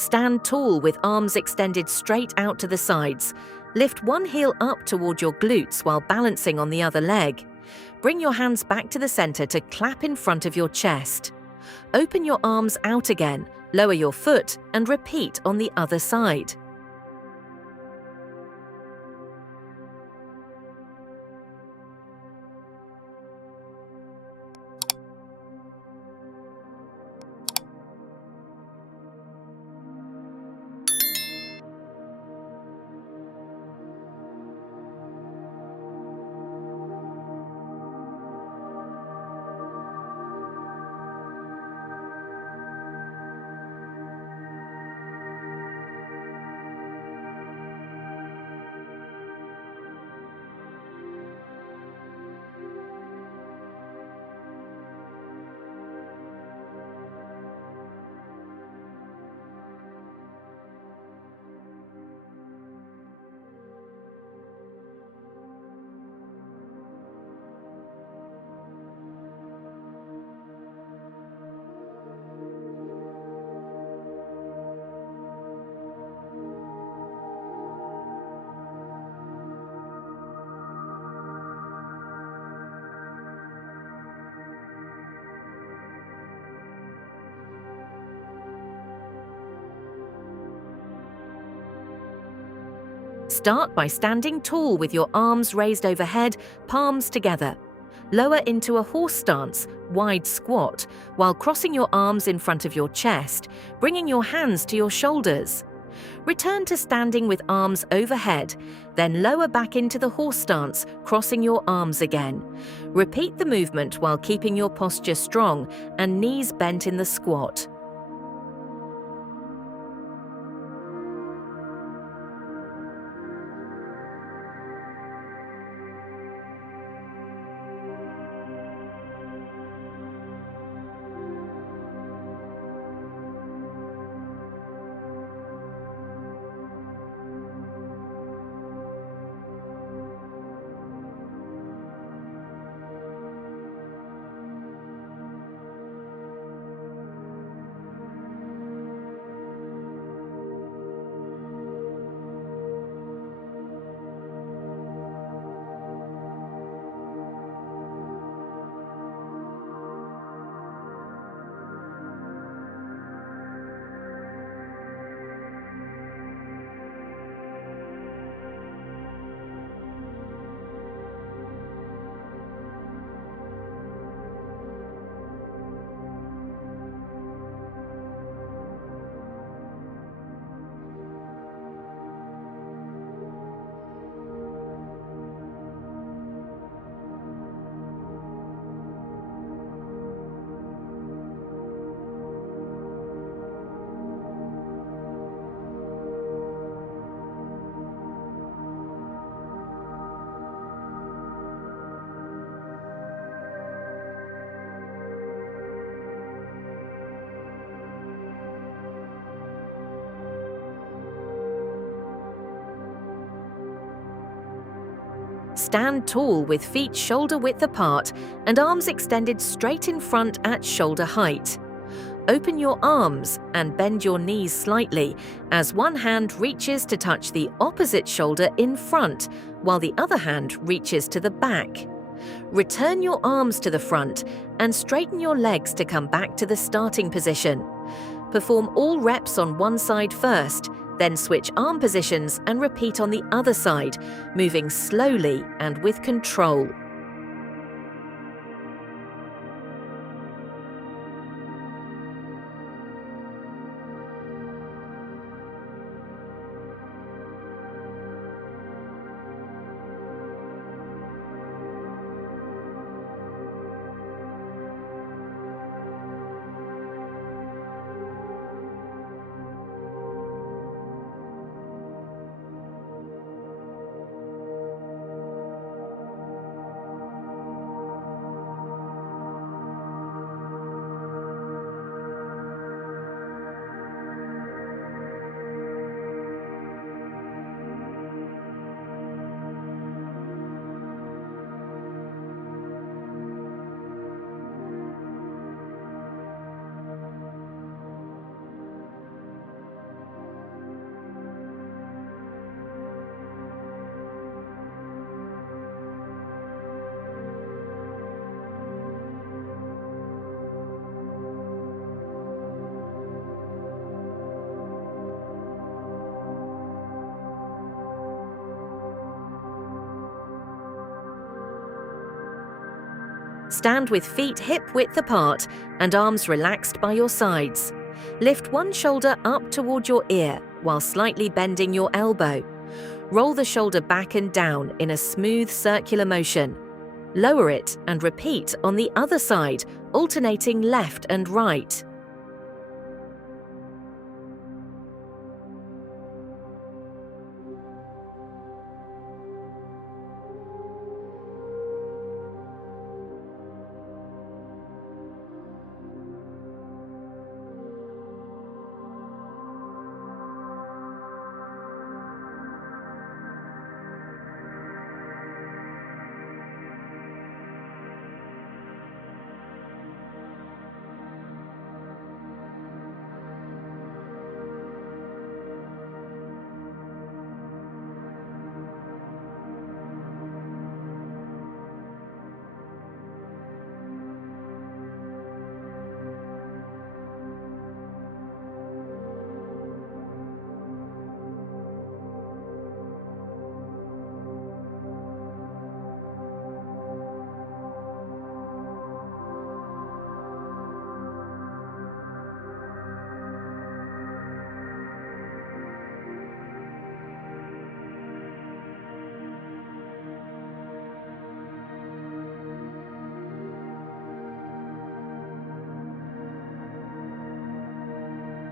Stand tall with arms extended straight out to the sides. Lift one heel up toward your glutes while balancing on the other leg. Bring your hands back to the center to clap in front of your chest. Open your arms out again, lower your foot, and repeat on the other side. Start by standing tall with your arms raised overhead, palms together. Lower into a horse stance, wide squat, while crossing your arms in front of your chest, bringing your hands to your shoulders. Return to standing with arms overhead, then lower back into the horse stance, crossing your arms again. Repeat the movement while keeping your posture strong and knees bent in the squat. Stand tall with feet shoulder width apart and arms extended straight in front at shoulder height. Open your arms and bend your knees slightly as one hand reaches to touch the opposite shoulder in front, while the other hand reaches to the back. Return your arms to the front and straighten your legs to come back to the starting position. Perform all reps on one side first, then switch arm positions and repeat on the other side, moving slowly and with control. Stand with feet hip-width apart and arms relaxed by your sides. Lift one shoulder up toward your ear while slightly bending your elbow. Roll the shoulder back and down in a smooth circular motion. Lower it and repeat on the other side, alternating left and right.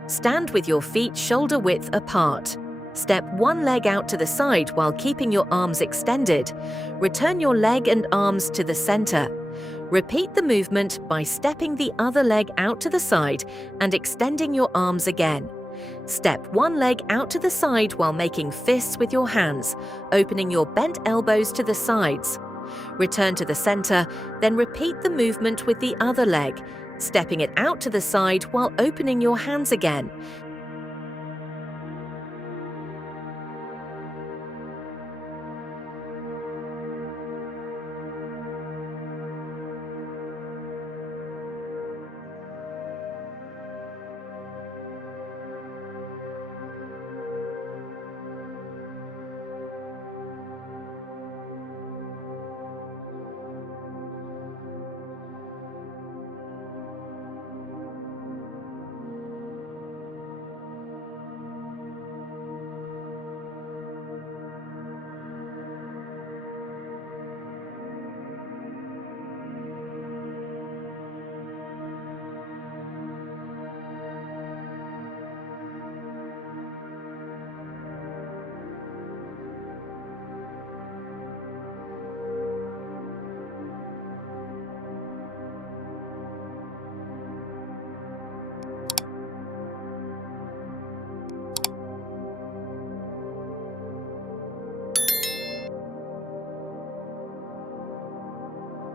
Stand with your feet shoulder width apart. Step one leg out to the side while keeping your arms extended. Return your leg and arms to the center. Repeat the movement by stepping the other leg out to the side and extending your arms again. Step one leg out to the side while making fists with your hands, opening your bent elbows to the sides. Return to the center, then repeat the movement with the other leg, stepping it out to the side while opening your hands again,